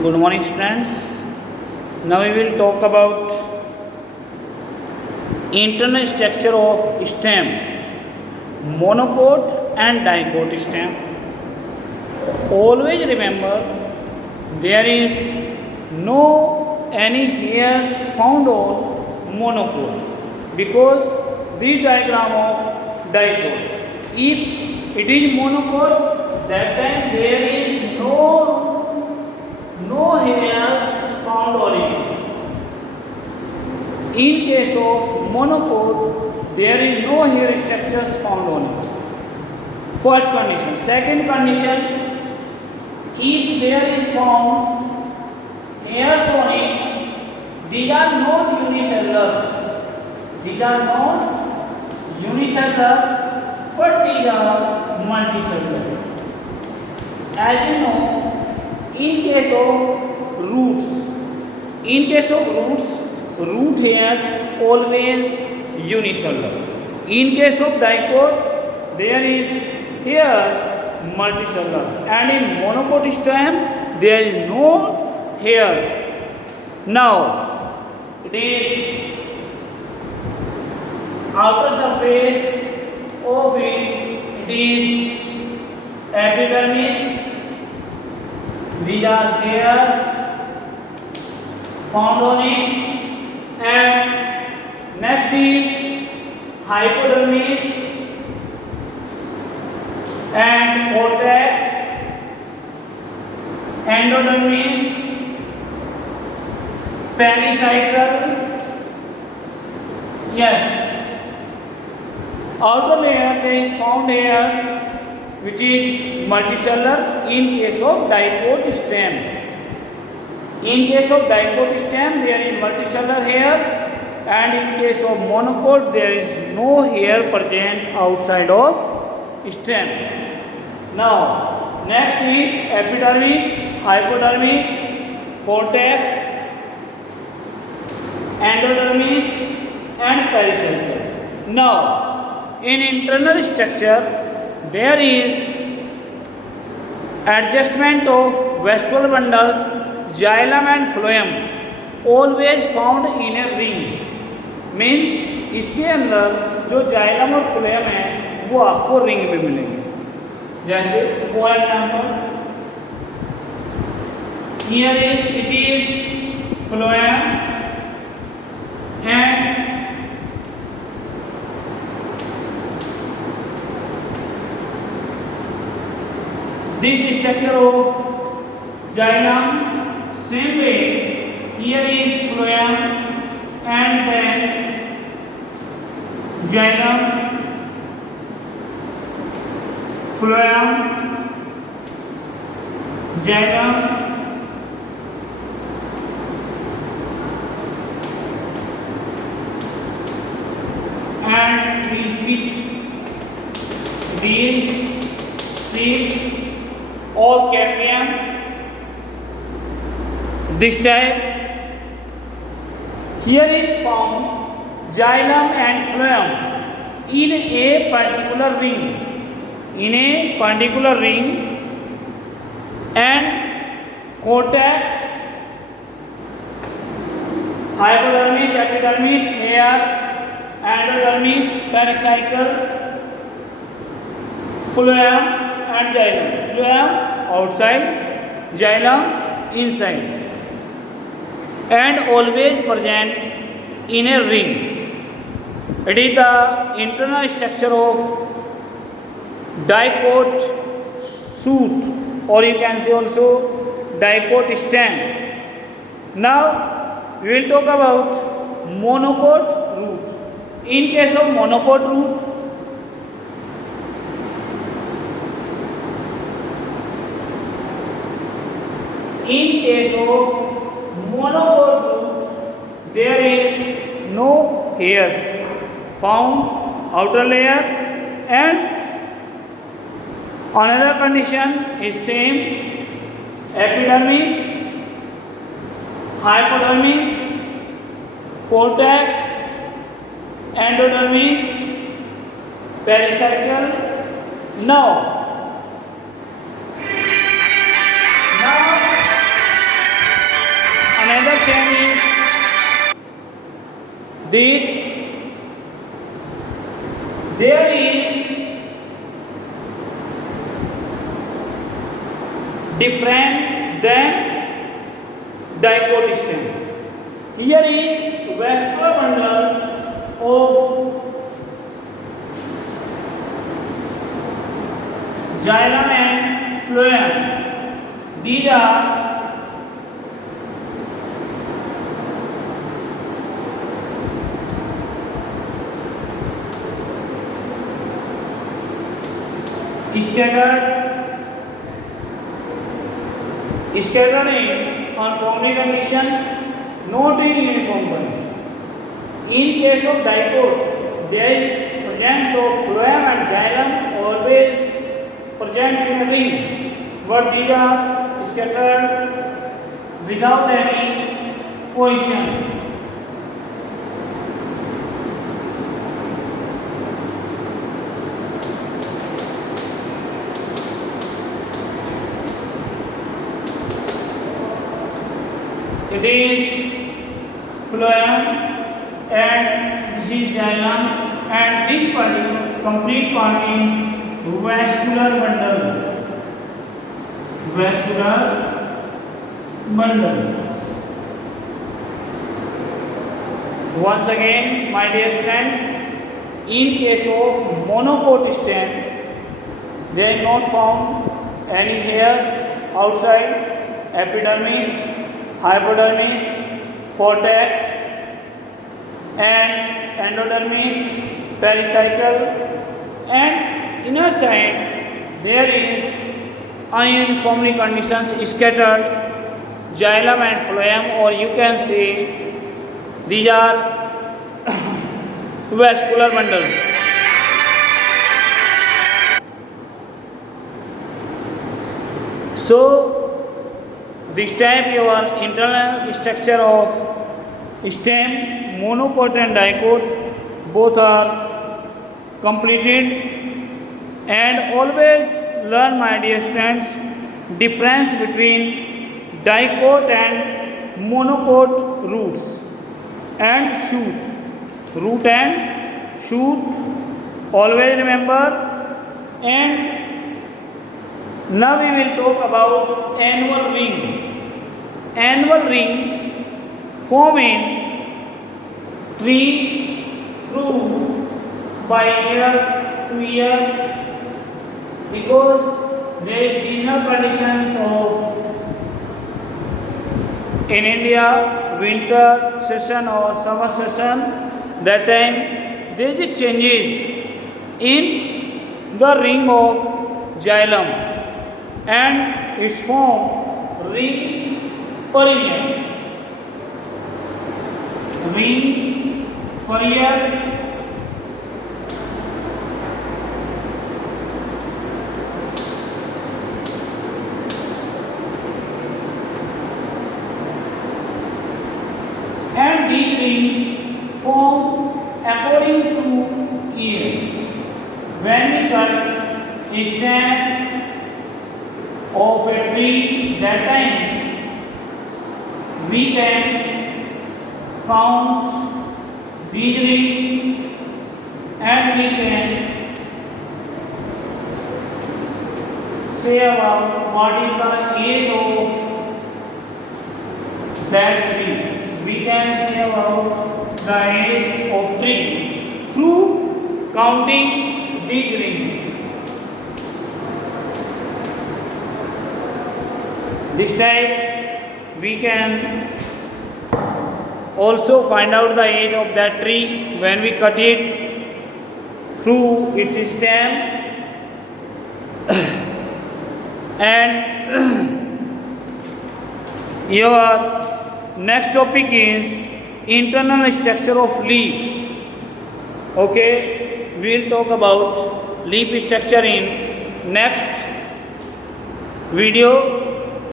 Good morning, students. Now we will talk about internal structure of stem, monocot and dicot stem. Always remember there is no any hairs found on monocot because this diagram of dicot. If it is monocot, that time there is no hairs found on it. In case of monocot, there is no hair structures found on it. First condition. Second condition, if there is found hairs on it, these are not unicellular. These are not unicellular, but these are multicellular. As you know, in case of roots, root hairs always unicellular. In case of dicot, there is hairs multicellular, and in monocot stem there is no hairs. Now it is outer surface of it is epidermis. These are hairs found on it, and next is hypodermis and cortex, endodermis, pericycle. Yes, outer layer there is found hairs which is multicellular in case of dicot stem. In case of dicot stem there is multicellular hairs, and in case of monocot there is no hair present outside of stem. Now next is epidermis, hypodermis, cortex, endodermis and pericycle. Now in internal structure there is adjustment of vascular bundles, xylem and phloem always found in a ring. Means इसके अंदर जो xylem और phloem है वो आपको ring में मिलेंगे. जैसे for example here it is phloem and this structure of xylem, same way here is phloem and then xylem, phloem, xylem, and these or cambium. This type here is found xylem and phloem in a particular ring. In a particular ring, and cortex, hypodermis, epidermis, hair, endodermis, pericycle, phloem and xylem. Phloem outside, xylem inside, and always present in a ring. It is the internal structure of dicot shoot, or you can say also dicot stem. Now we will talk about monocot root. In case of monocot root, there is no hairs found outer layer, and another condition is same: epidermis, hypodermis, cortex, endodermis, pericycle. Now this there is different than dicot stem. Here is vascular bundles of xylem and phloem. These are scattered in uniformly conditions, not in uniform conditions. In case of dicot, there is presence of phloem and xylem always present in a ring, but these are scattered without any cohesion. It is phloem and this is xylem, and this complete contains vascular bundle. Once again, my dear friends, in case of monocot stem, they are not found any hairs outside epidermis, hypodermis, cortex, and endodermis, pericycle, and inner side there is uniformly conditions scattered xylem and phloem, or you can say these are vascular bundles. So this type your internal structure of stem, monocot and dicot, both are completed. And always learn, my dear students, difference between dicot and monocot roots and shoot. Root and shoot, always remember. And now we will talk about annual ring. Annual ring form in tree through by year to year, because there is seasonal conditions of in India, winter session or summer session. That time there is changes in the ring of xylem and its form ring perennial. Ring perennial and these rings form according to year. When we cut a stem of a tree, that time we can count these rings and we can say about what is the age of that tree. We can say about the age of tree through counting these rings. This type we can also find out the age of that tree when we cut it through its stem. And your next topic is internal structure of leaf. Okay, we will talk about leaf structure in next video.